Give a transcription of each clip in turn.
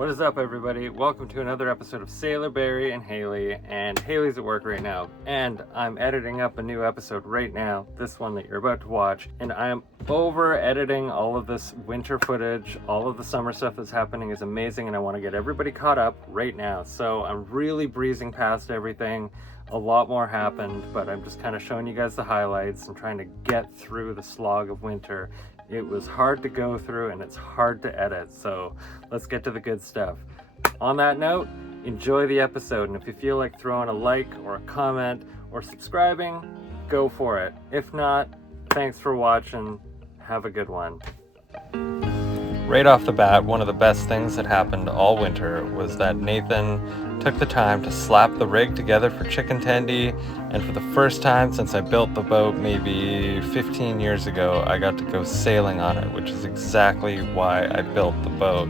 What is up, everybody? Welcome to another episode of Sailor Barry and Haley. And Haley's at work right now, and I'm editing up a new episode right now, this one that you're about to watch, and I'm over editing all of this winter footage. All of the summer stuff that's happening is amazing, and I want to get everybody caught up right now. So I'm really breezing past everything. A lot more happened, but I'm just kind of showing you guys the highlights and trying to get through the slog of winter. It was hard to go through and it's hard to edit, so let's get to the good stuff. On that note, enjoy the episode, and if you feel like throwing a like or a comment or subscribing, go for it. If not, thanks for watching. Have a good one. Right off the bat, one of the best things that happened all winter was that Nathan took the time to slap the rig together for chicken tendy, and for the first time since I built the boat maybe 15 years ago, I got to go sailing on it, which is exactly why I built the boat.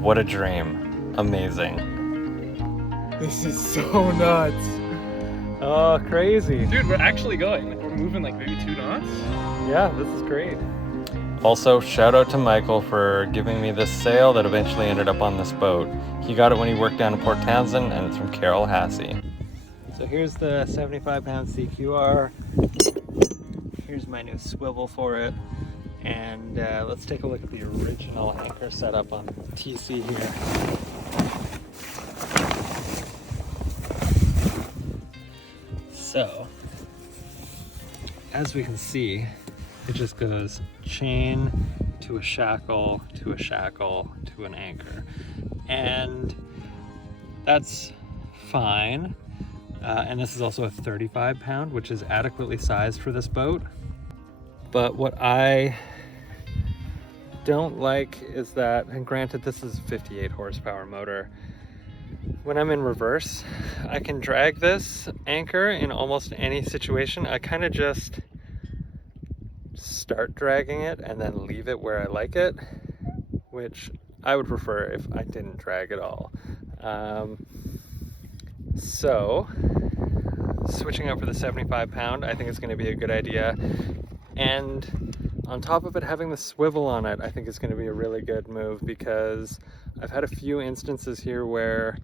What a dream. Amazing. This is so nuts. Oh, crazy. Dude, we're actually going. We're moving like maybe 2 knots. Yeah, this is great. Also, shout out to Michael for giving me this sail that eventually ended up on this boat. He got it when he worked down in Port Townsend, and it's from Carol Hassey. So here's the 75-pound CQR. Here's my new swivel for it. And let's take a look at the original anchor setup on TC here. So, as we can see, it just goes chain to a shackle, to a shackle, to an anchor. And that's fine. And this is also a 35-pound, which is adequately sized for this boat. But what I don't like is that, and granted this is a 58 horsepower motor, when I'm in reverse, I can drag this anchor in almost any situation. I kind of just start dragging it and then leave it where I like it, which I would prefer if I didn't drag at all. So switching out for the 75-pound, I think it's going to be a good idea. And on top of it having the swivel on it, I think it's going to be a really good move, because I've had a few instances here where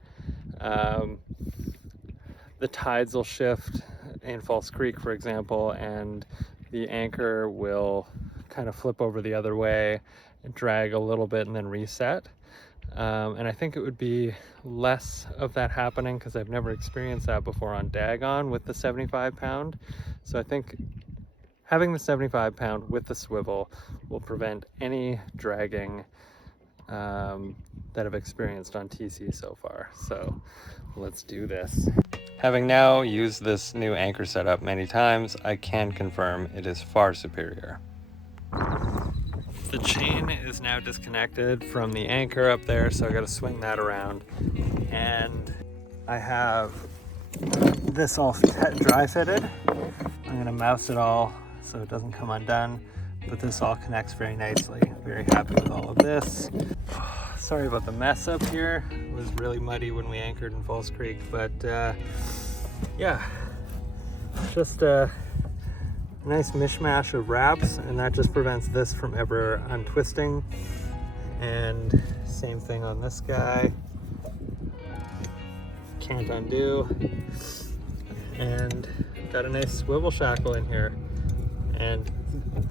the tides will shift in False Creek, for example, and the anchor will kind of flip over the other way and drag a little bit and then reset. And I think it would be less of that happening, because I've never experienced that before on Dagon with the 75-pound. So I think having the 75-pound with the swivel will prevent any dragging that I've experienced on TC so far. So let's do this. Having now used this new anchor setup many times, I can confirm it is far superior. The chain is now disconnected from the anchor up there, so I got to swing that around. And I have this all dry fitted. I'm going to mouse it all so it doesn't come undone, but this all connects very nicely. Very happy with all of this. Sorry about the mess up here. It was really muddy when we anchored in False Creek, but yeah, just a nice mishmash of wraps, and that just prevents this from ever untwisting. And same thing on this guy. Can't undo. And got a nice swivel shackle in here, and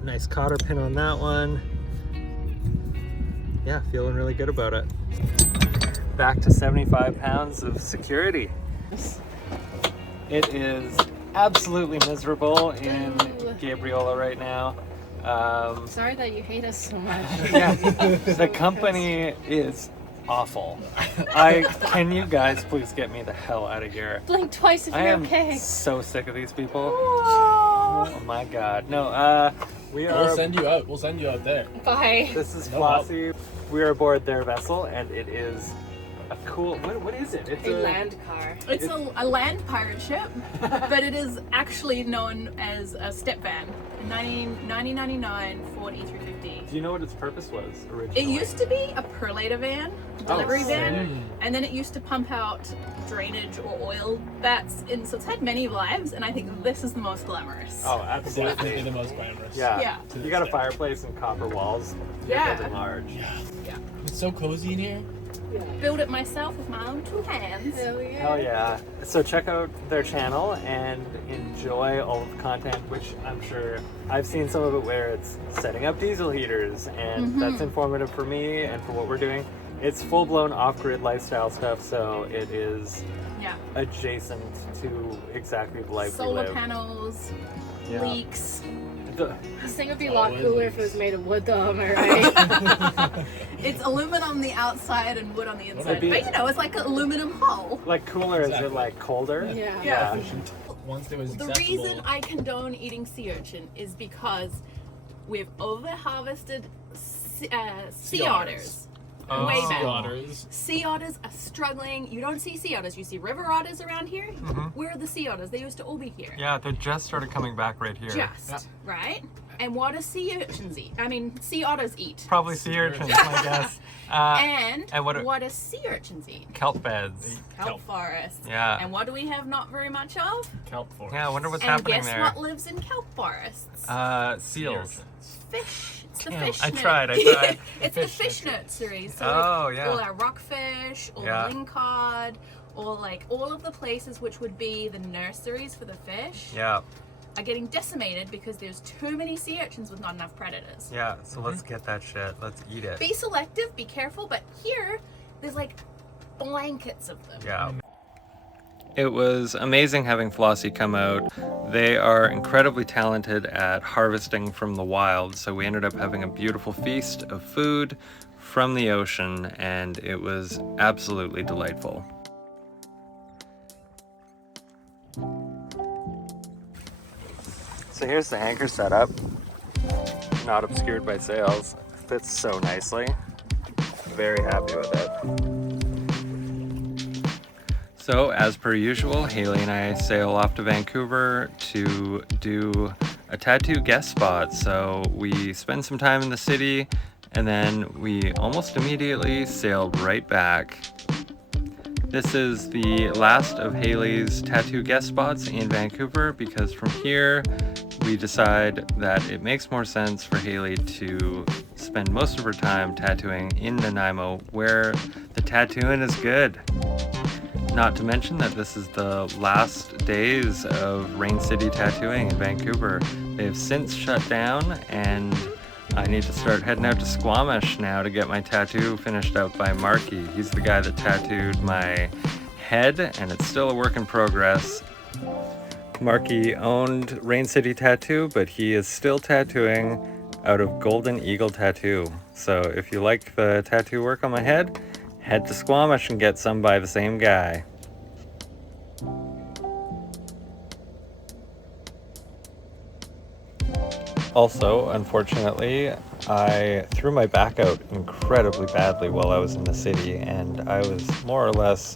nice cotter pin on that one. Yeah, feeling really good about it. Back to 75 pounds of security. It is absolutely miserable in Gabriola right now. Sorry that you hate us so much. Yeah, the company is awful. Can you guys please get me the hell out of here? Blink twice if I you're am okay. so sick of these people. Oh my god. No, We'll send you out. We'll send you out there. Bye. This is Flossie. We are aboard their vessel, and it is a cool. What is it? It's a land car. It's a land pirate ship, but it is actually known as a step van. 1999 Ford E350. Do you know what its purpose was originally? It used to be a perlator van, delivery van, and then it used to pump out drainage or oil vats. And so it's had many lives, and I think this is the most glamorous. Oh, absolutely. Definitely the most glamorous. Yeah. You got a fireplace and copper walls. Yeah. Building large. Yeah. It's so cozy in here. build it myself with my own 2 hands. Hell yeah. Hell yeah. So check out their channel and enjoy all of the content, which I'm sure I've seen some of it where it's setting up diesel heaters, and that's informative for me and for what we're doing. It's full-blown off-grid lifestyle stuff, so it is adjacent to exactly the life we Solar live. panels, Yeah. leaks. This thing would be a lot cooler if it was made of wood though, am I right? It's aluminum on the outside and wood on the inside. be- But you know, it's like an aluminum hull. Like cooler, is it Exactly. like colder? Yeah. Once there was The acceptable. reason I condone eating sea urchin is because we've over-harvested sea otters. Oh. Way Sea back. otters. Sea otters are struggling. You don't see sea otters. You see river otters around here. Where are the sea otters? They used to all be here. Yeah, they just started coming back right here. Just, right? And what do sea urchins eat? I mean, sea otters eat. Probably sea urchins, my guess. And what what do sea urchins eat? kelp beds. Kelp forests. Yeah. And what do we have not very much of? Kelp forest. Yeah, I wonder what's And happening guess there. what lives in kelp forests? Seals. Fish. It's the Damn, fish I nursery. tried. It's the fish nursery. So Oh, like yeah. all our rockfish, all Yeah. lingcod, or like all of the places which would be the nurseries for the fish Yeah, are getting decimated because there's too many sea urchins with not enough predators. yeah. So let's get that shit. Let's eat it. Be selective, be careful, but here there's like blankets of them. Yeah. It was amazing having Flossie come out. They are incredibly talented at harvesting from the wild, so we ended up having a beautiful feast of food from the ocean, and it was absolutely delightful. So here's the anchor setup, not obscured by sails. Fits so nicely. Very happy with it. So, as per usual, Haley and I sail off to Vancouver to do a tattoo guest spot. So we spend some time in the city, and then we almost immediately sailed right back. This is the last of Haley's tattoo guest spots in Vancouver, because from here we decide that it makes more sense for Haley to spend most of her time tattooing in Nanaimo, where the tattooing is good. Not to mention that this is the last days of Rain City Tattooing in Vancouver. They have since shut down, and I need to start heading out to Squamish now to get my tattoo finished out by Marky. He's the guy that tattooed my head, and it's still a work in progress. Marky owned Rain City Tattoo, but he is still tattooing out of Golden Eagle Tattoo. So if you like the tattoo work on my head, head to Squamish and get some by the same guy. Also, unfortunately, I threw my back out incredibly badly while I was in the city, and I was more or less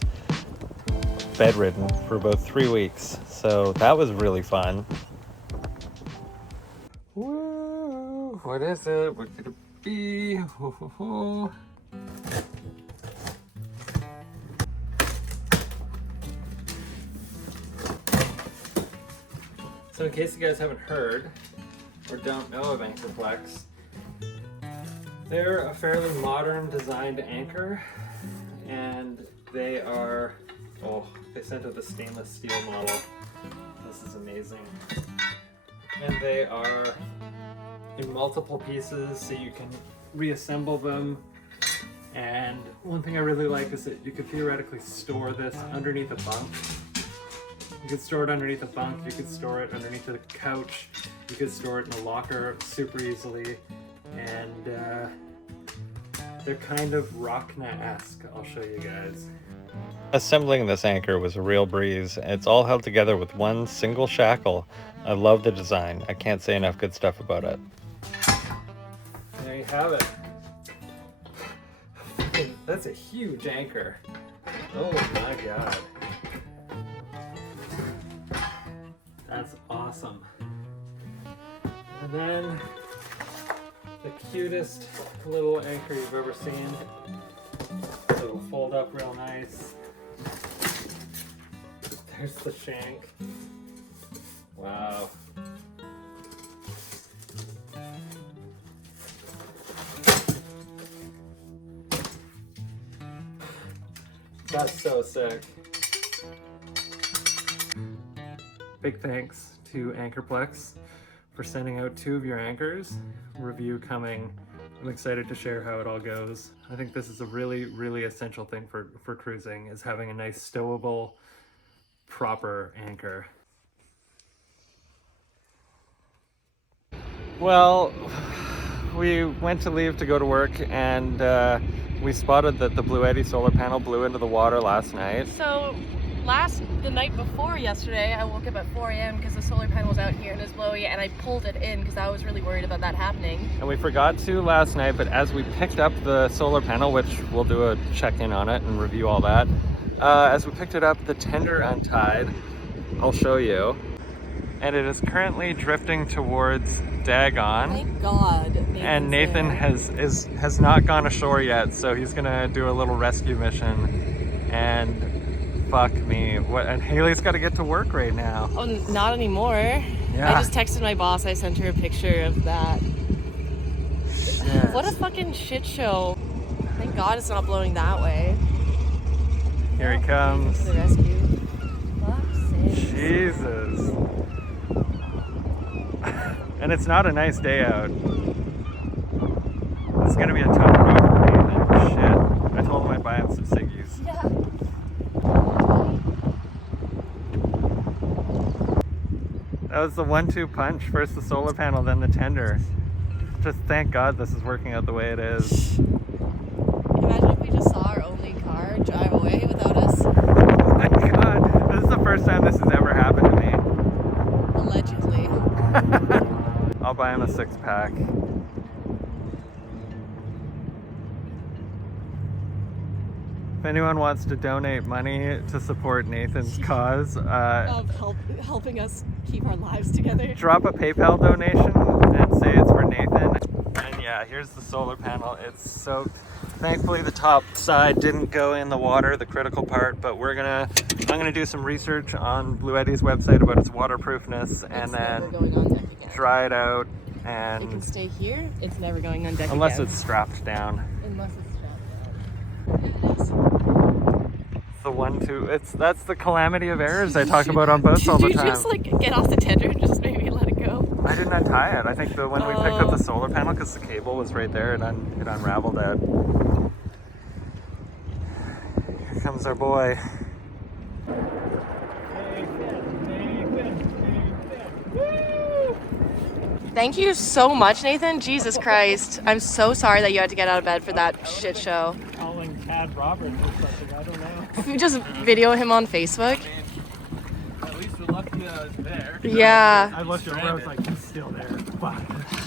bedridden for about 3 weeks. So that was really fun. Woo! What is it? What could it be? Ho, ho, ho. So in case you guys haven't heard or don't know of Ankerplex, they're a fairly modern designed anchor, and they are, they sent out the stainless steel model. This is amazing. And they are in multiple pieces, so you can reassemble them. And one thing I really like is that you could theoretically store this underneath a bunk. You could store it underneath a bunk, you could store it underneath a couch, you could store it in a locker super easily, and they're kind of Rockna-esque. I'll show you guys. Assembling this anchor was a real breeze. It's all held together with one single shackle. I love the design. I can't say enough good stuff about it. There you have it. That's a huge anchor. Oh my god. That's awesome. And then the cutest little anchor you've ever seen. So it'll fold up real nice. There's the shank. Wow. That's so sick. Big thanks to Ankerplex for sending out 2 of your anchors. Review coming. I'm excited to share how it all goes. I think this is a really, really essential thing for cruising, is having a nice stowable, proper anchor. Well, we went to leave to go to work, and we spotted that the Blue Eddy solar panel blew into the water last night. So the night before yesterday, I woke up at 4 a.m. because the solar panel was out here and it was blowy, and I pulled it in because I was really worried about that happening. And we forgot to last night, but as we picked up the solar panel, which we'll do a check-in on it and review all that, as we picked it up, the tender untied. I'll show you. And it is currently drifting towards Dagon. Thank God. And Nathan has not gone ashore yet, so he's gonna do a little rescue mission. And fuck me, and Haley's got to get to work right now. Oh, not anymore. Yeah. I just texted my boss. I sent her a picture of that. Shit. What a fucking shit show. Thank God it's not blowing that way. Here he comes. To the rescue. Fuck's sake. Jesus. And it's not a nice day out. It's gonna be a tough road for Nathan. Shit. I told him I'd buy him some ciggies. Yeah. That was the 1-2 punch. First the solar panel, then the tender. Just thank God this is working out the way it is. Imagine if we just saw our only car drive away without us. Oh my God. This is the first time this has ever happened to me. Allegedly. I'll buy him a 6-pack. If anyone wants to donate money to support Nathan's cause, Of helping us keep our lives together. drop a PayPal donation and say it's for Nathan. And yeah, here's the solar panel. It's soaked. Thankfully the top side didn't go in the water, the critical part, but I'm gonna do some research on Blue Eddy's website about its waterproofness, and then going on deck again. dry it out, It can and stay here. It's never going on deck unless again. it's strapped down. Unless it's strapped down. Yeah, it is. The 1-2, that's the calamity of errors I talk about on boats all the Did you time. just like get off the tender and just maybe let it go? I didn't untie it. I think when we picked up the solar panel, because the cable was right there, it unraveled it. Here comes our boy. Thank you so much, Nathan. Jesus Christ. I'm so sorry that you had to get out of bed for that shit show. Calling Tad Roberts or something, I don't know. If we just video him on Facebook. At least we're lucky there. Yeah. I looked over, I was like, he's still there. Fuck.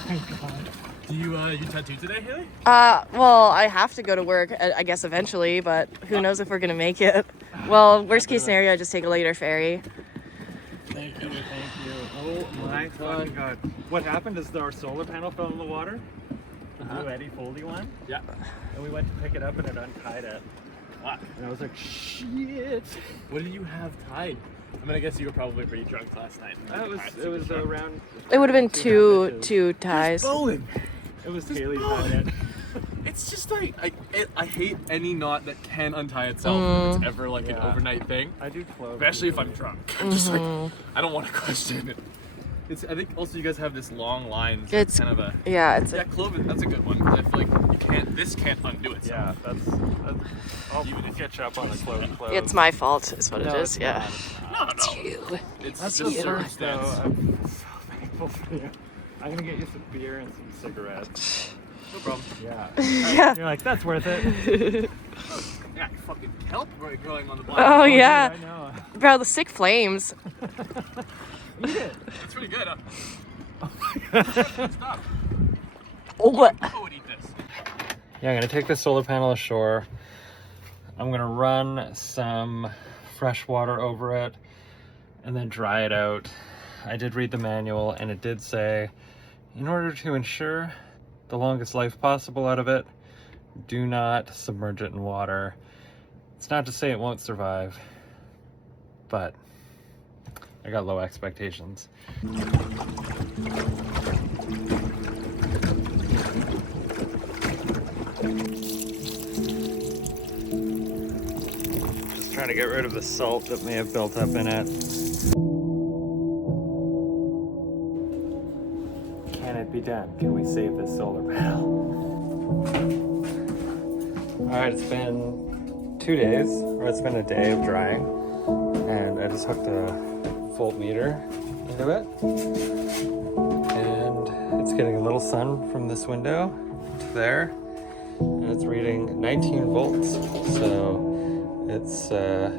Thank God. Do you tattoo today, Haley? Well, I have to go to work, I guess eventually, but who knows if we're gonna make it. Well, worst case scenario, I just take a later ferry. Thank you. Oh my fucking God. What happened is our solar panel fell in the water. The Blue Eddy foldy one. Yeah. And we went to pick it up and it untied it. What? And I was like, shit. What did you have tied? I mean, I guess you were probably pretty drunk last night. It was around. It would have been two ties. Bowling. It was Haley tied it. It's just like I hate any knot that can untie itself. If it's ever like an overnight thing. I do clove. Especially if I'm drunk. I'm just like, I don't want to question it. I think also you guys have this long line. So it's kind of a clove. That's a good one. I feel like this can't undo itself. Yeah, that's I'll even catch up on the clove. It's my fault, is what it is. Yeah. No. It's you. It's That's just the first though. circumstance. I'm so thankful for you. I'm gonna get you some beer and some cigarettes. No problem. Yeah. Yeah. You're like, that's worth it. Yeah, fucking kelp growing on the block. Oh yeah. I know. Bro, the sick flames. Eat it. It's pretty good. Stop. Oh, what? I would eat this. Yeah, I'm gonna take the solar panel ashore. I'm gonna run some fresh water over it and then dry it out. I did read the manual and it did say, in order to ensure the longest life possible out of it, do not submerge it in water. It's not to say it won't survive, but I got low expectations. trying to get rid of the salt that may have built up in it. Can it be done? Can we save this solar panel? Alright, it's been 2 days, or it's been a day of drying, and I just hooked a voltmeter into it, and it's getting a little sun from this window to there, and it's reading 19 volts, so it's, I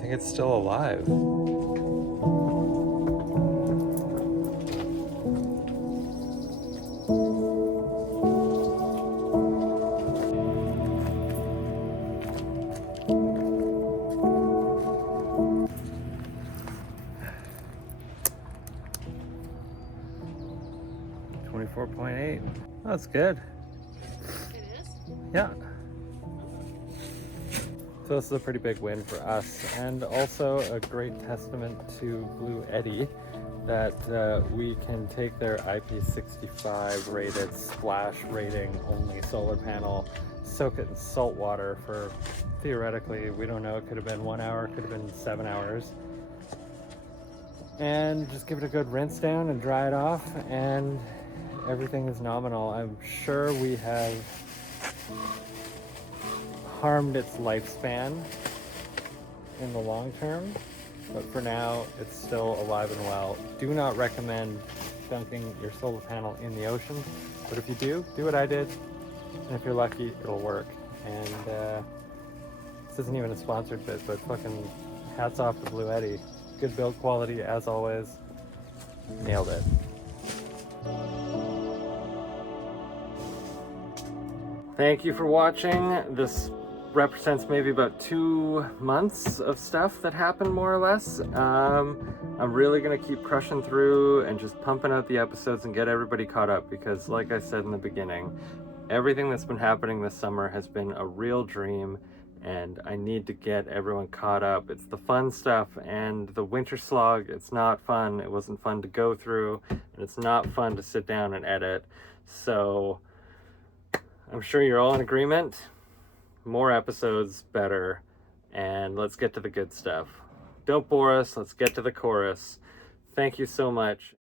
think it's still alive. .8. Oh, that's good. It is? Yeah. So this is a pretty big win for us, and also a great testament to Blue Eddy that we can take their IP65 rated splash rating only solar panel, soak it in salt water for, theoretically, we don't know, it could have been 1 hour, it could have been 7 hours, and just give it a good rinse down and dry it off, and everything is nominal. I'm sure we have harmed its lifespan in the long term, but for now it's still alive and well. Do not recommend dunking your solar panel in the ocean, but if you do what I did, and if you're lucky, it'll work. And this isn't even a sponsored bit, but fucking hats off to Blue Eddy. Good build quality as always. Nailed it. Thank you for watching. This represents maybe about 2 months of stuff that happened, more or less. I'm really gonna keep crushing through and just pumping out the episodes and get everybody caught up, because like I said in the beginning, everything that's been happening this summer has been a real dream, and I need to get everyone caught up. It's the fun stuff, and the winter slog, it's not fun. It wasn't fun to go through, and it's not fun to sit down and edit. So I'm sure you're all in agreement. More episodes, better, and let's get to the good stuff. Don't bore us, let's get to the chorus. Thank you so much.